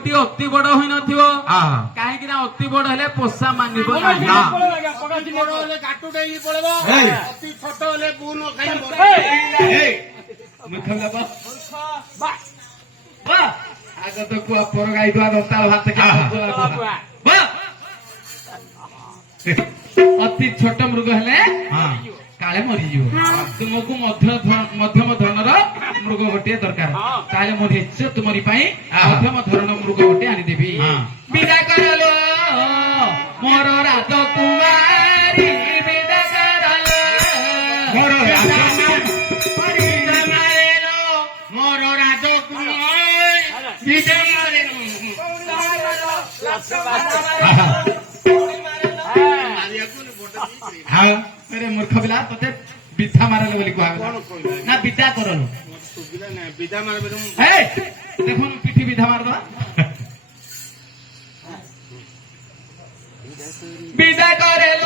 ମୃଗଟି ଅତି ବଡ ହୋଇନଥିବ କାହିଁକି ନା ଅତି ବଡ ହେଲେ ପୋଷା ମାନିବ ନାହିଁ। ଆଗ ତ କୁଆ ପର ଗାଈ ଦୁଆ ଦଶଟା ଭାତ ଅତି ଛୋଟ ମୃଗ ହେଲେ କାଳେ ମରିଯିବ। ତୁମକୁ ମଧ୍ୟମ ଧରଣର ମୃଗ ଗୋଟିଏ ଦରକାର। ତାହେଲେ ମୋ ନିଶ୍ଚୟ ତୁମରି ପାଇଁ ମଧ୍ୟମ ଧରଣ ମୃଗ ଗୋଟିଏ ଆଣିଦେବି। ବିଦା କରଲୋ ମୋର ରାଜକୁମାରୀ, ବିଦା କରଲୋ ମୋର ରାଜକୁମାରୀ, ମୋର ରାଜକୁମାରୀ, ବିଦା ମୂର୍ଖ ପିଲା ତତେ ବିଧା ମାରଲେ ବୋଲି କୁହାଗଲା ନା ବିଦା କରଲ ଦେଖୁନ ପିଠି ବିଧା ମାରଦବା। ବିଦା କରେଲ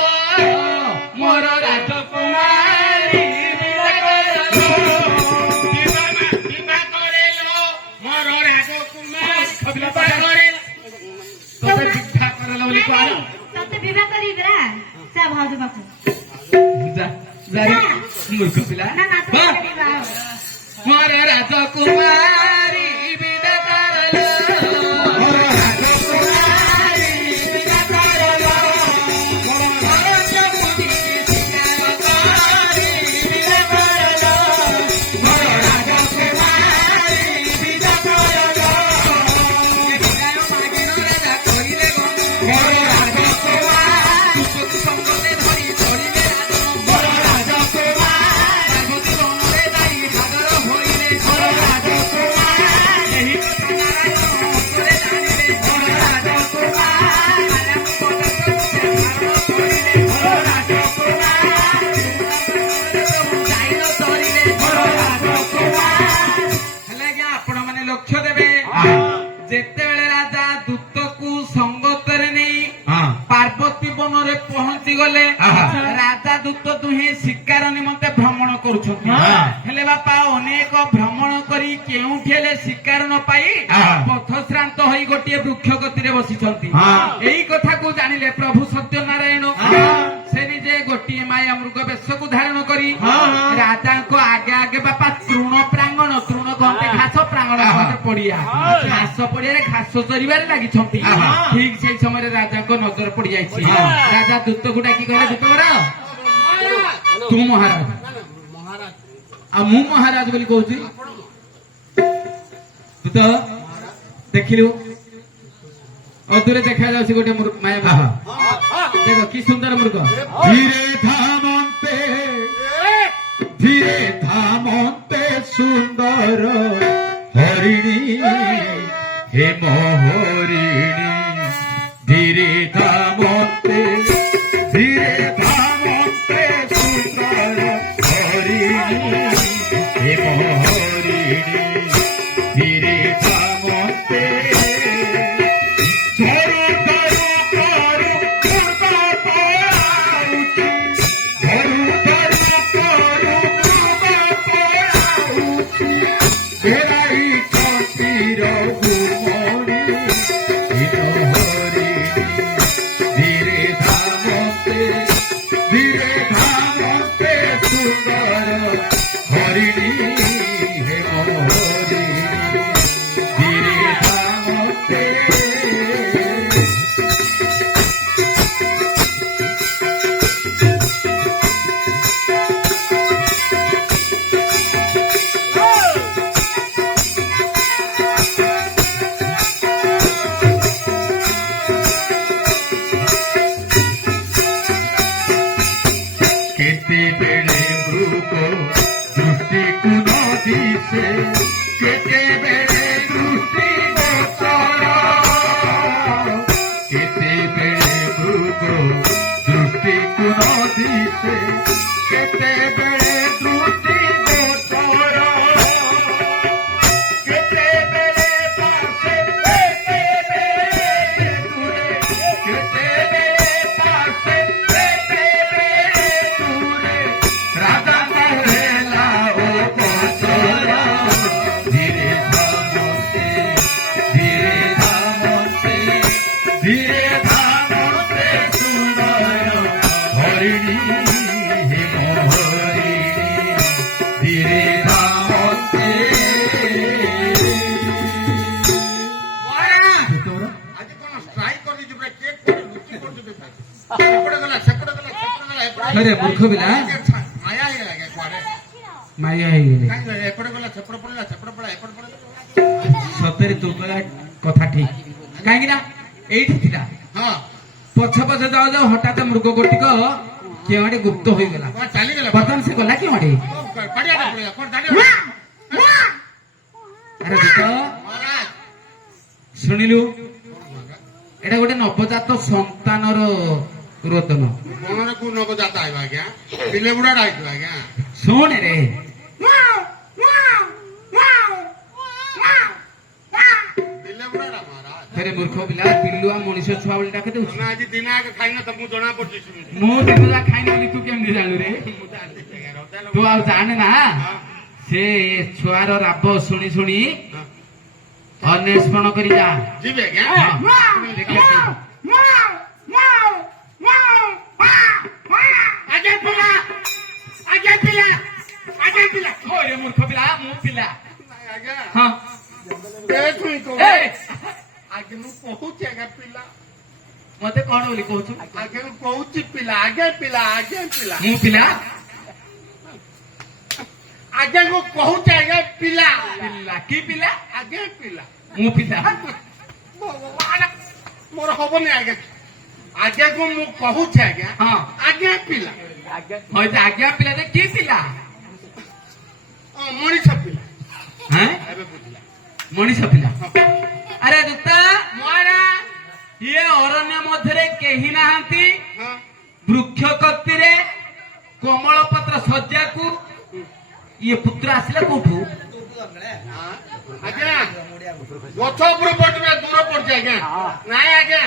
ମୋର ରାଜକୁମାରୀ, ବିଦା କରେଲ ମୋର ରାଜକୁମାରୀ, ତତେ ବିଧା କରେଲ ବୋଲି କୁହାଗଲା। ତତେ ବିବାହ କରିବି ତା ଭାଉଜ ପାଖକୁ ମୂର୍ଖ ପିଲା ମୋର ରାଜକୁମାରୀ, ବିଦା କରଲ ମୋର ରାଜକୁମାରୀ, ବିଦା କରଲ ମୋର ଚମୁଦି ଶିକାରକାରୀ, ବିଦା କରଲ ମୋର ରାଜକୁମାରୀ, ବିଦା କରଲ ବିଦାୟ ମାଗିନ ରାଜା କହିଲେ ମୋର ରାଜକୁମାରୀ, ସୁଖକୁ ସଙ୍ଗରେ ଧରି ଚଳିଲେ ମୋର ରାଜକୁମାରୀ, ଭଗବାନରେ ଯାଇ ସାଗର ହୋଇଲେ ମୋର ରାଜକୁମାରୀ, ଏହି କଥା ନାରାୟଣ ଉପରେ ଜାଣିଲେ ମୋର ରାଜକୁମାରୀ, କହିଲେ ମୋର ରାଜକୁମାରୀ, ଯାଇନ ତରିଲେ ମୋର ରାଜକୁମାରୀ। ହେଲେ ଆଜ୍ଞା ଆପଣ ମାନେ ଲକ୍ଷ୍ୟ ଦେବେ ଯେତେବେଳେ ରାଜା ଦୂତକୁ ସଙ୍ଗତରେ ନେଇ ପାର୍ବତୀ ବନରେ ପହଞ୍ଚି ଗଲେ ରାଜା ଦୂତ ଦୁହେଁ ଶିକାର ନିମନ୍ତେ ଭ୍ରମଣ କରୁଛନ୍ତି। ହେଲେ ବାପା ଅନେକ ଭ୍ରମଣ କରି କେଉଁଠି ହେଲେ ଶିକାର ନ ପାଇ ପଥଶ୍ରାନ୍ତ ହୋଇ ଗୋଟିଏ ବୃକ୍ଷ ଗତିରେ ବସିଛନ୍ତି। ଏଇ କଥାକୁ ଜାଣିଲେ ପ୍ରଭୁ ସତ୍ୟନାରାୟଣ ସେ ନିଜେ ଗୋଟିଏ ମାୟା ମୃଗ ବେଶକୁ ଧାରଣ କରି ରାଜାଙ୍କ ଆଗେ ଆଗେ ବାପା ତୃଣ ପ୍ରାଙ୍ଗଣ, ତୃଣ ଘଣ୍ଟେ ଘାସ, ପ୍ରାଙ୍ଗଣ ଘଣ୍ଟେ ପଡିଆ, ଘାସ ପଡିଆରେ ଘାସ ଚରିବାରେ ଲାଗିଛନ୍ତି। ଠିକ ସେଇ ସମୟରେ ରାଜାଙ୍କ ନଜର ପଡିଯାଇଛି। ରାଜା ଦୂତକୁ ଡାକି କହିଲେ ଦୂତବର ତୁ ମହାରାଜ ଆଉ ମୁଁ ମହାରାଜ ବୋଲି କହୁଛି। ଦୂତ ଦେଖିଲୁ ଅଦୂରେ ଦେଖାଯାଉଛି ଗୋଟେ ମାୟା ମୃଗ। ଦେଖ କି ସୁନ୍ଦର ମୃଗ। ଧୀରେ ଧାମନ୍ତେ, ଧୀରେ ଧାମନ୍ତେ ସୁନ୍ଦର ହରିଣୀ ହେମ ହରିଣୀ, ଧୀରେ ଧାମନ୍ତେ, ଧୀରେ ଧାମନ୍ତେ ସୁନ୍ଦର ହରିଣୀ ହେମ ହରିଣୀ, ଧୀରେ ଧାମନ୍ତେ ଧରୁ ଧରୁ କରୁ ମୃଗ ପଳାଉଛି, ଧରୁ ଧରୁ କରୁ ମୃଗ ପଳାଉଛି, ବେଳାଇ ଛତିର ଗୁମଣି ହେମ ହରିଣୀ, ଧୀରେ ଧାମନ୍ତେ, ଧୀରେ ଧାମନ୍ତେ ସୁନ୍ଦର ହରିଣୀ ହେମ ହରିଣୀ, ଧୀରେ ଧାମନ୍ତେ। କେତେବେଳେ ମୃଗ ଦୃଷ୍ଟିକୁ ନ ଦିଶେ, କେତେବେଳେ ଦୃଷ୍ଟି ଗୋଚର, କେତେବେଳେ ମୃଗ ଦୃଷ୍ଟିକୁ ନ ଦିଶେ, କେତେବେଳେ ଦୃଷ୍ଟି ଗୋଚର, କେତେବେଳେ ପାଶେ, କେତେବେଳେ ଦୂରେ, କେତେବେଳେ ପାଶେ, କେତେବେଳେ ଦୂରେ, ରାଜା ହେଲା ଓ ପଚର ଧୀରେ ଧାମନ୍ତେ। ଆଜି କଣ ଷ୍ଟ୍ରାଇକ୍ କରିଦେଇଛୁ ପୁରା କେକ୍ କରି ଲୁଚି କରୁଛୁ ବେଟା। ସେପଟେ ଗଲା ସେପଟେ ଗଲା ସେପଟେ ଗଲା ଏପଟେ ଆରେ ମୂର୍ଖ ପିଲା ମାୟା ହେଇଗଲା ଆଜ୍ଞା କୁଆଡେ ମାୟା ହେଇଗଲେ। କାହିଁକି ଏପଟେ ଗଲା ସେପଟେ ପଳେଇଲା ସେପଟେ ପଳେଇଲା ଏପଟେ ପଳେଇଲା। ସତରେ ତୁ କହିଲା କଥା ଠିକ। କାହିଁକି ନା ଏଇଠି ଥିଲା, ହଁ ପଛ ପଛ ଯାଉ ଯାଉ ହଠାତ୍ ମୃଗ ଗୋଟିକ କେଉଁଠି ଗୁପ୍ତ ହୋଇଗଲା। କୁଆଡେ ଚାଲିଗଲା ବର୍ତ୍ତମାନ ସେ ଗଲା କେଉଁଠି? ପାଡ଼ିଆଟା ପଳେଇଲା କୁଆଡେ ଚାଲିଗଲା। ଆରେ ଦେଖ ମହାରାଜ ଶୁଣିଲୁ, ଏଇଟା ଗୋଟେ ନବଜାତ ସନ୍ତାନର ରୋଦନ। ବଣରେ କୋଉ ନବଜାତ ଆଇବ ଆଜ୍ଞା? ପିଲେ ବୁଢାଟା ଆଇଥିବ ଆଜ୍ଞା। ଶୁଣେ ରେ, ପିଲେ ବୁଢାଟା ମହାରାଜ। ଫେରେ ମୂର୍ଖ ପିଲା ପିଲୁଆ ମଣିଷ ଛୁଆ ବୋଲି ଡାକି ଦଉଛୁ। ତମେ ଆଜି ଦିନ ଆଗ ଖାଇନ ତମକୁ ଜଣା ପଡୁଛି ଶୁଣିଲି। ମୁଁ ଦିନ ଖାଇନି ବୋଲି ତୁ କେମିତି ଜାଣିଲୁ ରେ? ମୁଁ ଜାଣିଛି ଆଜ୍ଞା, ରଜା ଲୋକ। ତୁ ଆଉ ଜାଣେ ନା, ହଁ, ସେ ଛୁଆର ରାବ ଶୁଣି ଶୁଣି ହଁ। ଅନ୍ୱେଷଣ କରି ଯା। ଯିବି ଆଜ୍ଞା। ଦେଖିଆ ସେ- ଆଜ୍ଞା ପିଲା ଆଜ୍ଞା ପିଲା ଆଜ୍ଞା ପିଲା। ଓରେ ମୂର୍ଖ ପିଲା, ମୁଁ ପିଲା। ନାଇଁ ଆଜ୍ଞା ହଁ ଦେଖୁନି କହୁଛି। ଏ, ଆଜ୍ଞା ମୁଁ କହୁଛି ଆଜ୍ଞା ପିଲା। ମତେ କଣ ବୋଲି କହୁଛୁ? ଆଜ୍ଞା ମୁଁ କହୁଛି ପିଲା ଆଜ୍ଞା ପିଲା ଆଜ୍ଞା ପିଲା ମୁଁ ପିଲା? ଆଜ୍ଞା ମୁଁ କହୁଛି ଆଜ୍ଞା ପିଲା ପିଲା କି ପିଲା? ଆଜ୍ଞା ପିଲା। ମୁଁ ପିଲା। ଭଗବାନ, ମୋର ହବନି ଆଜ୍ଞା। ଆଜ୍ଞାକୁ ମୁଁ କହୁଛି ଆଜ୍ଞା ହଁ ଆଜ୍ଞା ପିଲା ହଇତେ ଆଜ୍ଞା ପିଲା ଯେ କି ପିଲା? ମଣିଷ ପିଲା। ହାଁ? ଏବେ ବୁଝିଲା। ମଣିଷ ପିଲା। ଆରେ ଦୂତା, ମହାରାଜ ଇଏ ଅରଣ୍ୟ ମଧ୍ୟରେ କେହି ନାହାନ୍ତି। ହଁ ବୃକ୍ଷ କତିରେ କମଳ ପତ୍ର ଶଯ୍ୟାକୁ ଇଏ ପୁତ୍ର ଆସିଲା କୋଉଠୁ? ଆଜ୍ଞା ଗଛ ଉପରୁ ପଡିବେ ଦୂର ପଡୁଛି ଆଜ୍ଞା। ନାଇଁ ଆଜ୍ଞା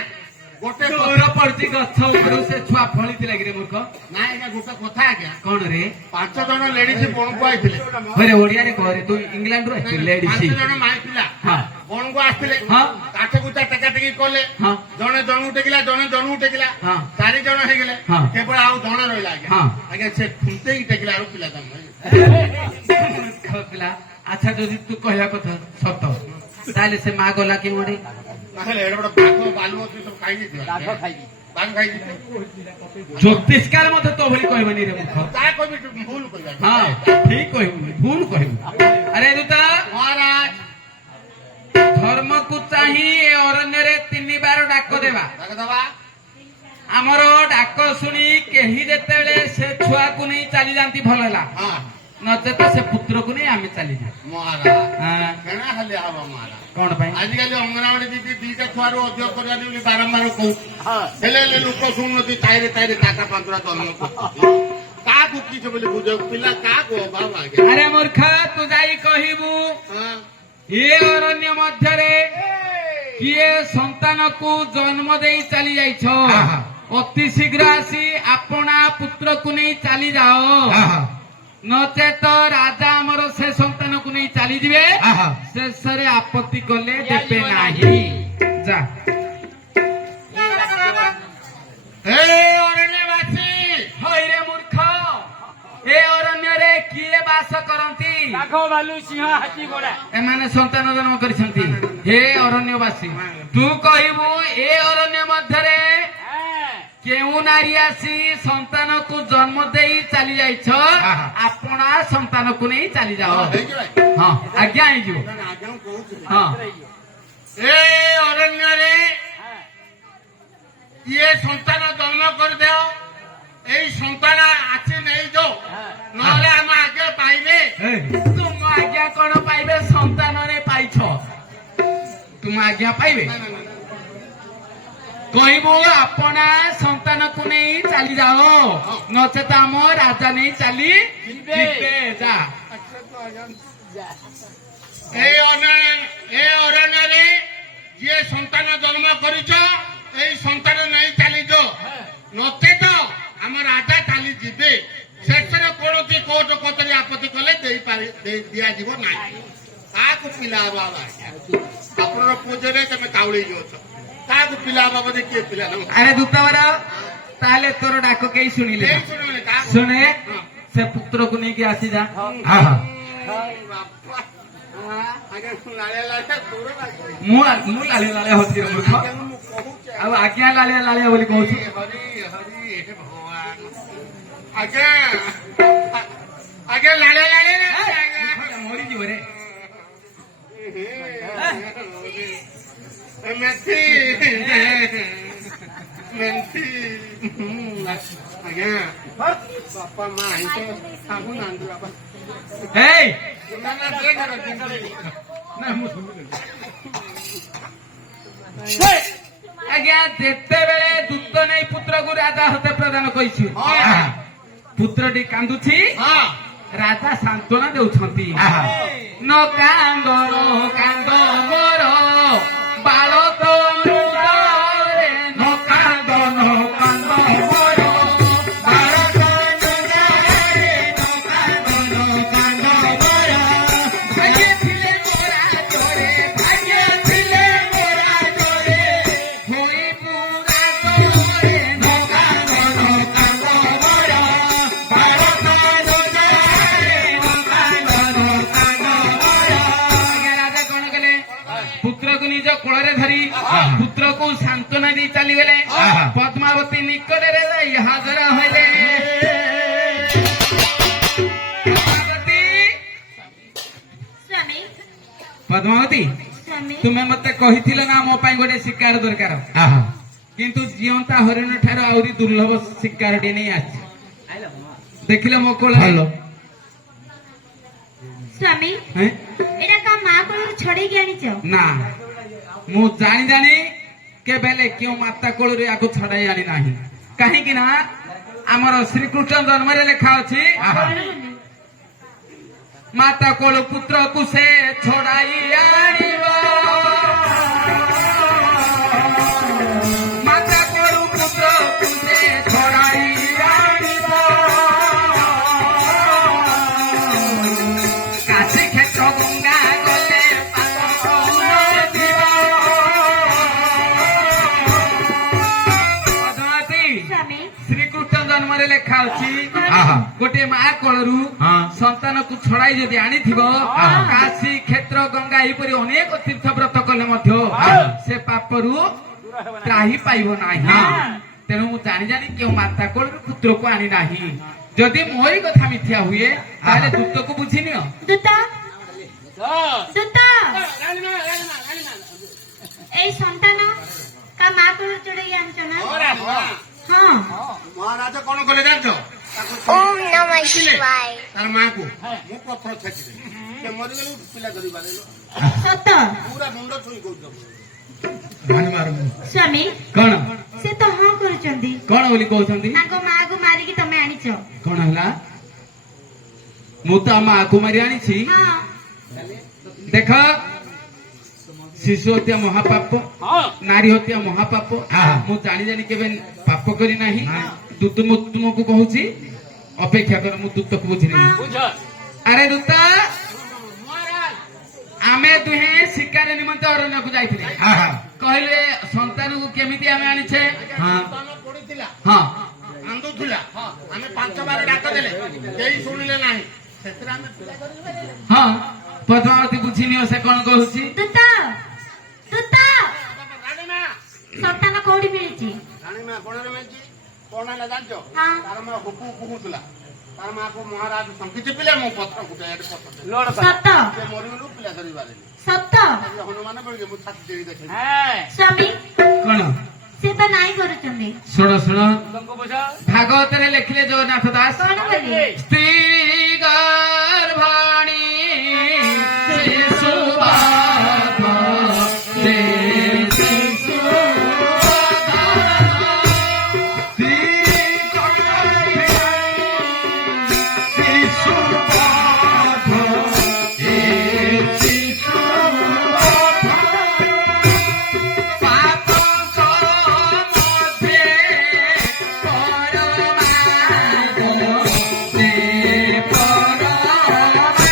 ଗୋଟେ ଦୂର ପଡିଛି ଗଛ ଉପରୁ ସେ ଛୁଆ ଫଳିଥିଲା କିରେ ମୂର୍ଖ? ନାଇଁ ଆଜ୍ଞା ଗୋଟେ କଥା ଆଜ୍ଞା। କଣ ରେ? 5 ଜଣ ଲେଡିଜ ବଣକୁ ଆଇଥିଲେ। ଘରେ ଓଡିଆରେ କହରେ, ତୁ ଇଂଲଣ୍ଡରୁ ଆସିଛୁ। 5 ଲେଡିସି। ଜଣ ମାଇ ପିଲା ହଁ ବଣକୁ ଆସିଥିଲେ। ହଁ କାଠ କୁଟା ଟେକା ଟେକି କଲେ। ହଁ ଜଣେ ଜଣକୁ ଟେକିଲା ଜଣେ ଜଣକୁ ଟେକିଲା। ହଁ 4 ଜଣ ହେଇଗଲେ। ହଁ। କେବଳ ଆଉ ଜଣେ ରହିଲା ଆଜ୍ଞା। ହଁ। ଆଜ୍ଞା ସେ ଖୁଣ୍ଟେଇକି ଟେକିଲା ଆଉ ପିଲା ଜନ୍ମ ହେଇଗଲେ। ମୂର୍ଖ ପିଲା। ଆଚ୍ଛା ଯଦି ତୁ କହିବା କଥା ସତ, ତାହେଲେ ସେ ମା ଗଲା କେଉଁଠି? ତାହେଲେ ଏଡେ ବଡ ବାଘ ବାଲୁ ଅଛି ସବୁ ଖାଇଦେଇଥିବ। ବାଘ ଖାଇଦେଇଥିବ। ଜ୍ୟୋତିଷକାର ମଧ୍ୟ ତ ଭଳି କହିବନି ରେ ମୂର୍ଖ। ତାହା କହିବି ଭୁଲ କହିବା। ହଁ ଠିକ କହିବୁ, ଭୁଲ କହିବୁ। ଆରେ ଦୂତା, ମହାରାଜ ଧର୍ମକୁ ଚାହିଁ ଏ ଅରଣ୍ୟରେ 3 ବାର ଡାକ ଦେବା। ତାକୁ ଦବା। ଆମର ଡାକ ଶୁଣି କେହି ଯେତେବେଳେ ସେ ଛୁଆକୁ ନେଇ ଚାଲି ଯାଆନ୍ତି ଭଲ ହେଲା, ହଁ ନଚେତ ସେ ପୁତ୍ରକୁ ନେଇ ଆମେ ଚାଲିଯାଉ। ମହାରାଜ ହଁ, କେଣା ହାଲିଆ ହବ ମହାରାଜ। କଣ ପାଇଁ? ଆଜିକାଲି ଅଙ୍ଗନବାଡି ଦିଦି 2ଟା ଛୁଆରୁ ଅଧିକ କରିବାନି ବୋଲି ବାରମ୍ବାର କହୁଛି। ହେଲେ ହେଲେ ଲୋକ ଶୁଣୁନନ୍ତି। ତାଇରେ ତାଇରେ କାକା ପାଞ୍ଚଟା ଜନ୍ମ କରୁଛନ୍ତି। କାହାକୁ କିଛି ବୋଲି ବୁଝାଉ ପିଲା କାହାକୁ ଅଭାବ ଆଜ୍ଞା। ଆରେ ମୂର୍ଖ, ତୁ ଯାଇ କହିବୁ ହଁ। ଏ ଅରଣ୍ୟ ମଧ୍ୟରେ କିଏ ସନ୍ତାନକୁ ଜନ୍ମ ଦେଇ ଚାଲି ଯାଇଛ, ଅତି ଶୀଘ୍ର ଆସି ଆପଣା ପୁତ୍ରକୁ ନେଇ ଚାଲି ଯାଅ, ନଚେତ ରାଜା ଆମର ସେ ସନ୍ତାନକୁ ନେଇ ଚାଲିଯିବେ। ଶେଷରେ ଆପତ୍ତି କଲେ ଦେବେ ନାହିଁ। ଯା। ହେ ଅରଣ୍ୟବାସୀ, ହଇରେ ମୂର୍ଖ, ଏ ଅରଣ୍ୟରେ କିଏ ବାସ କରନ୍ତି? ବାଘ ଭାଲୁ ସିଂହ ହାତୀ ଘୋଡା ଏମାନେ ସନ୍ତାନ ଜନ୍ମ କରିଛନ୍ତି। ହେ ଅରଣ୍ୟବାସୀ, ତୁ କହିବୁ ଏ ଅରଣ୍ୟ ମଧ୍ୟରେ କେଉଁ ନାରୀ ଆସି ସନ୍ତାନକୁ ଜନ୍ମ ଦେଇ ଚାଲି ଯାଇଛ, ଆପଣା ସନ୍ତାନକୁ ନେଇ ଚାଲି ଯାଅ। ହେଇଯିବ ହଁ ଆଜ୍ଞା ହେଇଯିବ। ଆଜ୍ଞା ମୁଁ କହୁଛି। ହଁ ଏ ଅରଣ୍ୟରେ କିଏ ସନ୍ତାନ ଜନ୍ମ କରିଦେଅ, ଏଇ ସନ୍ତାନ ଆସି ନେଇଯାଅ, ନହେଲେ ଆମ ଆଗେ ପାଇବେ। ତୁମ ଆଜ୍ଞା କଣ ପାଇବେ? ସନ୍ତାନରେ ପାଇଛ, ତୁମ ଆଜ୍ଞା ପାଇବେ। କହିବୁ ଆପଣା ସନ୍ତାନକୁ ନେଇ ଚାଲି ଯାଅ, ନଚେତ ଆମ ରାଜା ନେଇ ଚାଲି ଯିବେ। ଯା। ଏ ଅରଣ୍ୟରେ ଯିଏ ସନ୍ତାନ ଜନ୍ମ କରିଛ, ଏଇ ସନ୍ତାନ ନେଇ ଚାଲିଛ, ନଚେତ ଆମ ରାଜା ଚାଲି ଯିବେ। ଶେଷରେ କୌଣସି କୋର୍ଟ କଚେରୀ ଆପତ୍ତି କଲେ ଦିଆଯିବ ନାହିଁ। କାହାକୁ ପିଲା ହବା ଆଜ୍ଞା? ଆପଣର ପୂଜାରେ ତମେ କାଉଳେଇ ଅଛ, କାହାକୁ ପିଲା ହବା ବୋଧେ କିଏ ପିଲା ନବ? ଆରେ ଦୂତବର, ତାହେଲେ ତୋର ଡାକ କେହି ଶୁଣିଲେ କେହି ନା। ଶୁଣିବେନି, କାହାକୁ? ଶୁଣେ ସେ ପୁତ୍ରକୁ ନେଇକି ଆସିଯା। ଆହା ବାପା। ଆଜ୍ଞା, ଲାଳିଆ ଲାଳିଆ ଦୂର ଲାଗିବ। ମୁଁ ଲାଳିଆ ଲାଳିଆ ହଉଛି ରେ ମୂର୍ଖ। ଆଜ୍ଞା, ମୁଁ କହୁଛି ଆଉ ଆଜ୍ଞା ଲାଳିଆ ଲାଳିଆ ବୋଲି କହୁଛୁ। ହରି ହରି ହେ ଭଗବାନ। ଆଜ୍ଞା ଆଜ୍ଞା ଲାଳିଆ ଲାଳିଆ ଆଜ୍ଞା ମରିଯିବ ରେ। ମେଥି ମେଥି ଆଜ୍ଞା ବାପା ମା ଆଇଁଷ ଖାଉନାହାନ୍ତି ବାପା। ଏଇ ନା ନା ଦେ ଘର ଜିନିଷ। ନା ମୁଁ ଶୁଣିଲି। ଆଜ୍ଞା ଯେତେବେଳେ ଦୂତ ନେଇ ପୁତ୍ରକୁ ରାଜା ହତେ ପ୍ରଦାନ କରିଛୁ, ହଁ। ପୁତ୍ରଟି କାନ୍ଦୁଛି, ହଁ ରାଜା ସାନ୍ତ୍ୱନା ଦେଉଛନ୍ତି। ଆହା ନ କାନ୍ଦ ନ କାନ୍ଦ ମୋର ବାଳକ ହୃଦୟରେ, ନ କାନ୍ଦ ନ କାନ୍ଦ ମୋର ବାଳକ ହୃଦୟରେ, ନ କାନ୍ଦ ନ କାନ୍ଦ ମୋର ଭାଗ୍ୟ ଥିଲେ ମୋରା ଜୋରେ, ଭାଗ୍ୟ ଥିଲେ ମୋରା ଜୋରେ ହୋଇ ପୁରା ଜୋରେ, ନ କାନ୍ଦ ନ କାନ୍ଦ ମୋର ବାଳକ ହୃଦୟରେ, ନ କାନ୍ଦ ନ କାନ୍ଦ ମୋର। ଆଜ୍ଞା ରାଜା କଣ କଲେ? ପୁତ୍ରକୁ ନିଜ କୋଳରେ ଧରି ପୁତ୍ରକୁ ସାନ୍ତ୍ୱନା ଦେଇ ଚାଲିଗଲେ। ଆହା। ପଦ୍ମାବତୀ ନିକଟରେ ଯାଇ ହାଜର ହେଲେ। ପଦ୍ମାବତୀ, ସ୍ୱାମୀ ପଦ୍ମାବତୀ ସ୍ୱାମୀ ତୁମେ ମତେ କହିଥିଲ ନା ମୋ ପାଇଁ ଗୋଟେ ଶିକାର ଦରକାର, ଆହା କିନ୍ତୁ ଜିଅନ୍ତା ହରିଣ ଠାରୁ ଆହୁରି ଦୁର୍ଲଭ ଶିକାରଟି ନେଇ ଆସିଛି। ଦେଖିଲ ମୋ କୋଳରେ? ଭଲ ସ୍ୱାମୀ ହେଁ? ଏଇଟା କା ମା କୋଳରୁ ଛଡେଇକି ଆଣିଛ? ନା ମୁଁ ଜାଣି ଜାଣି କେବେଲେ କେଉଁ ମାତା କୋଳରୁ ୟାକୁ ଛଡାଇ ଆଣି ନାହିଁ। କାହିଁକି ନା ଆମର ଶ୍ରୀକୃଷ୍ଣ ଜନ୍ମରେ ଲେଖା ଅଛି, ଆହା ମାତା କୋଳ ପୁତ୍ରକୁ ସେ ଛଡାଇ ଆଣିବ, ମାତା କୋଳ ପୁତ୍ରକୁ ସେ ଛଡାଇ ଆଣିବ, କାଶୀ କ୍ଷେତ୍ର ଗଙ୍ଗା ଗଲେ ପାପ ନଯିବ। ପଦ୍ମାବତୀ, ସ୍ୱାମୀ ଶ୍ରୀକୃଷ୍ଣ ଜନ୍ମରେ ଲେଖା ଅଛି, ଆହା ଗୋଟିଏ ମା କୋଳରୁ ହଁ ସନ୍ତାନକୁ ଛଡାଇ ଯଦି ଆଣିଥିବ, ଆହା। କାଶୀ କ୍ଷେତ୍ର ଗଙ୍ଗା ଏହିପରି ଅନେକ ତୀର୍ଥ ବ୍ରତ କଲେ ମଧ୍ୟ ସେ ପାପରୁ ତ୍ରାହି ପାଇବ ନାହିଁ। ତେଣୁ ମୁଁ ଜାଣି ଜାଣି କେଉଁ ମାତା କୋଳରୁ ପୁତ୍ରକୁ ଆଣି ନାହିଁ। ଯଦି ମୋରି କଥା ମିଥ୍ୟା ହୁଏ ତାହେଲେ ଦୂତକୁ ବୁଝି ନିଅ। ଦୂତ ଦୂତ ରାଣିମା ରାଣିମା ରାଣିମା ଏଇ ସନ୍ତାନ କା ମା କୋଳରୁ ଚଢେଇକି ଆଣିଛ ନା? ହଁ ମହାରାଜ କଣ କଲେ ଜାଣିଛ? ओम नमः शिवाय। ତାର ମାକୁ ମୁଁ ପଥର ଛେକିଦେଲି, ସେ ମରିଗଲେ ପିଲା ଧରି ପାରିଲ ସତ ପୁରା ମୁଣ୍ଡ ଛୁଇଁ କହୁଛ। ସ୍ୱାମୀ କଣ ସେ ତ ହଁ କରୁଛନ୍ତି। କଣ ବୋଲି କହୁଛନ୍ତି? ତାଙ୍କ ମାକୁ ମାରିକି ତମେ ଆଣିଛ। କଣ ହେଲା? ମୁଁ ତ ମାକୁ ମାରି ଆଣିଛି। ହଁ ଦେଖ, ଶିଶୁ ହତ୍ୟା ମହାପାପ, ନାରୀ ହତ୍ୟା ମହାପାପ। ମୁଁ ଜାଣି ଜାଣି କେବେ ପାପ କରି ନାହିଁ। ଦୂତ ମୁଁ ତୁମକୁ କହୁଛି ଅପେକ୍ଷା କର, ମୁଁ ଦୂତକୁ ବୁଝିନେବି। ଆରେ ଦୂତ, ଆମେ ଦୁହେଁ ଶିକାର ନିମନ୍ତେ ଅରଣ୍ୟକୁ ଯାଇଥିଲେ। ଆହା କହିଲେ ସନ୍ତାନକୁ କେମିତି ଆମେ ଆଣିଛେ? ସନ୍ତାନ ପଡିଥିଲା ହଁ କାନ୍ଦୁଥିଲା, ଆମେ 5 ବାର ଡାକ ଦେଲେ କେହି ଶୁଣିଲେ ନାହିଁ, ସେଥିରେ ଆମେ ପିଲା ଧରି ପାରିଲେ। ହଁ ପଦ୍ମାବତୀ ବୁଝିନିଅ ସେ କଣ କହୁଛି। ଦୂତ ଦୂତ ରାଣିମା ସନ୍ତାନ କୋଉଠି ମିଳିଛି? ରାଣିମା କୋଣରେ ମିଳିଛି। କଣ ହେଲା ଜାଣିଛ? ହଁ। ତାର ମା ହୁକୁ କୁହୁଥିଲା, ତାର ମାକୁ ମହାରାଜ ଶଙ୍କି ଚିପିଲେ, ମୁଁ ପଥର ଫୁଟାଇ ପଥର ସତ ସେ ମରିଗଲୁ, ପିଲା ଧରି ପାରିଲି। ସତ ହନୁମାନ କହିଲେ ମୁଁ ଛାତି ଦେଇ ଦେଖେ। ସ୍ୱାମୀ କଣ? ସେ ତ ନାଇଁ କରୁଛନ୍ତି। ଶୁଣ ଶୁଣ, ଭାଗବତରେ ଲେଖିଲେ ଜଗନ୍ନାଥ ଦାସ, କଣ ବୋଲି? ସ୍ତ୍ରୀ ଗର୍ଭାଣୀ ଶିଶୁବଧ, ସେ ଶିଶୁବଧ, ସ୍ତ୍ରୀ ଗର୍ଭାଣୀ ଶିଶୁବଧ, ଏ ଶିଶୁବଧ, ପାପଙ୍କ ମଧ୍ୟରେ ପରମାର୍ଥ, ସେ ପରମାର୍ଥ।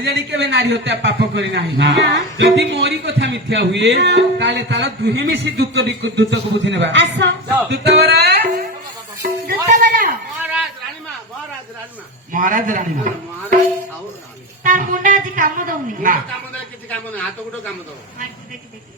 ଜାଣି ଜାଣି କେବେ ନାରୀ ହତ୍ୟା ପାପ କରିନାହିଁ ନା। ଯଦି ମୋରି କଥା ମିଥ୍ୟା ହୁଏ ତାହେଲେ ତାର ଦୁହେଁ ମିଶି ଦୂତକୁ ବୁଝି ନେବା। ଆସ ଦୂତବର ଦୂତବର ମହାରାଜ ରାଣୀମା ମହାରାଜ ରାଣୀମା ମହାରାଜ ରାଣୀମା ମହାରାଜ ଆଉ ରାଣୀ ତାର ମୁଣ୍ଡ ଆଜି କାମ ଦଉନି ନା କାମ ଦେଲେ କିଛି କାମ ନାହିଁ ହାତ ଗୋଟେ କାମ ଦବ ଦେଖି ଦେଖି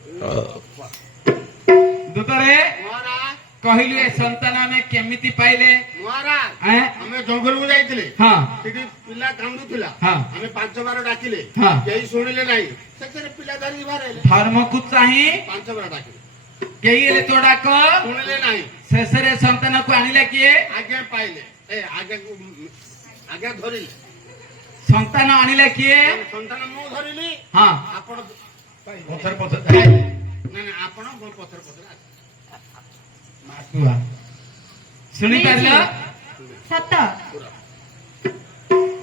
ଦୂତରେ ମହାରାଜ କହିଲୁ ଏ ସନ୍ତାନ ଆମେ କେମିତି ପାଇଲେ? ମହାରାଜ ଆଁ? ଆମେ ଜଙ୍ଗଲକୁ ଯାଇଥିଲେ ହଁ ସେଠି ପିଲା କାନ୍ଦୁଥିଲା ହଁ। ଆମେ 5 ବାର ଡାକିଲେ ହଁ। କେହି ଶୁଣିଲେ ନାହିଁ ସେଥିରେ ପିଲା ଧରିକି ବାହାରିଲେ ଧର୍ମକୁ ଚାହିଁ 5 ବାର ଡାକିଲେ କେହି ହେଲେ ତୋ ଡାକ ଶୁଣିଲେ ନାହିଁ ଶେଷରେ ସନ୍ତାନକୁ ଆଣିଲା କିଏ? ଆଜ୍ଞା ପାଇଲେ ଆଜ୍ଞା ଧରିଲେ ସନ୍ତାନ ଆଣିଲା କିଏ? ସନ୍ତାନ ମୁଁ ଧରିଲି ହଁ ଆପଣ ପଥର ପଥର ନା ଆପଣ ପଥର ପଥର ଶୁଣିପାରିଲ? ସତ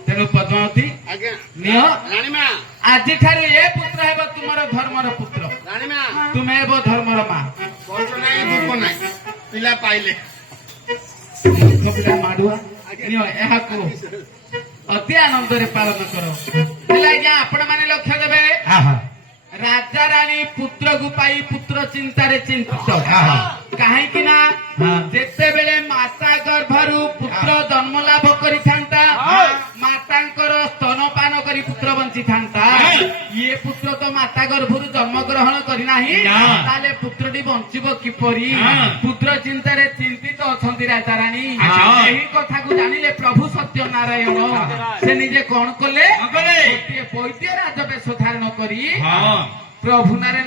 ତେଣୁ ପଦ୍ମାବତୀ ଆଜ୍ଞା ନିଅ ରାଣୀମା ଆଜିଠାରୁ ଏ ପୁତ୍ର ହେବ ତୁମର ଧର୍ମର ପୁତ୍ର, ରାଣୀମା ତୁମେ ହେବ ଧର୍ମର ମା। କଷ୍ଟ ନାହିଁ ଦୁଃଖ ନାହିଁ ପିଲା ପାଇଲେ ପିଲା ମାଡୁଆ ନିଅ ଏହାକୁ ଅତି ଆନନ୍ଦରେ ପାଳନ କର। ହେଲେ ଆଜ୍ଞା ଆପଣ ମାନେ ଲକ୍ଷ୍ୟ ଦେବେ ରାଜା ରାଣୀ ପୁତ୍ରକୁ ପାଇ ପୁତ୍ର ଚିନ୍ତାରେ ଚିନ୍ତିତ। କାହିଁକି ନା ଯେତେବେଳେ ମାତା ଗର୍ଭରୁ ପୁତ୍ର ଜନ୍ମ ଲାଭ କରିଥାନ୍ତା ମାତାଙ୍କର ସ୍ତନପାନ କରି ପୁତ୍ର ବଞ୍ଚିଥାନ୍ତା, ଇଏ ପୁତ୍ର ତ ମାତା ଗର୍ଭରୁ ଜନ୍ମ ଗ୍ରହଣ କରିନାହିଁ, ତାହେଲେ ପୁତ୍ରଟି ବଞ୍ଚିବ କିପରି? ପୁତ୍ର ଚିନ୍ତାରେ ଚିନ୍ତିତ ଅଛନ୍ତି ରାଜା ରାଣୀ। ଏହି କଥାକୁ ଜାଣିଲେ ପ୍ରଭୁ ସତ୍ୟ ନାରାୟଣ ସେ ନିଜେ କଣ କଲେ? ଗୋଟିଏ ପୈତ୍ୟ ରାଜ ବେଶ ଧାରଣ କରି ପ୍ରଭୁ ନାରାୟଣ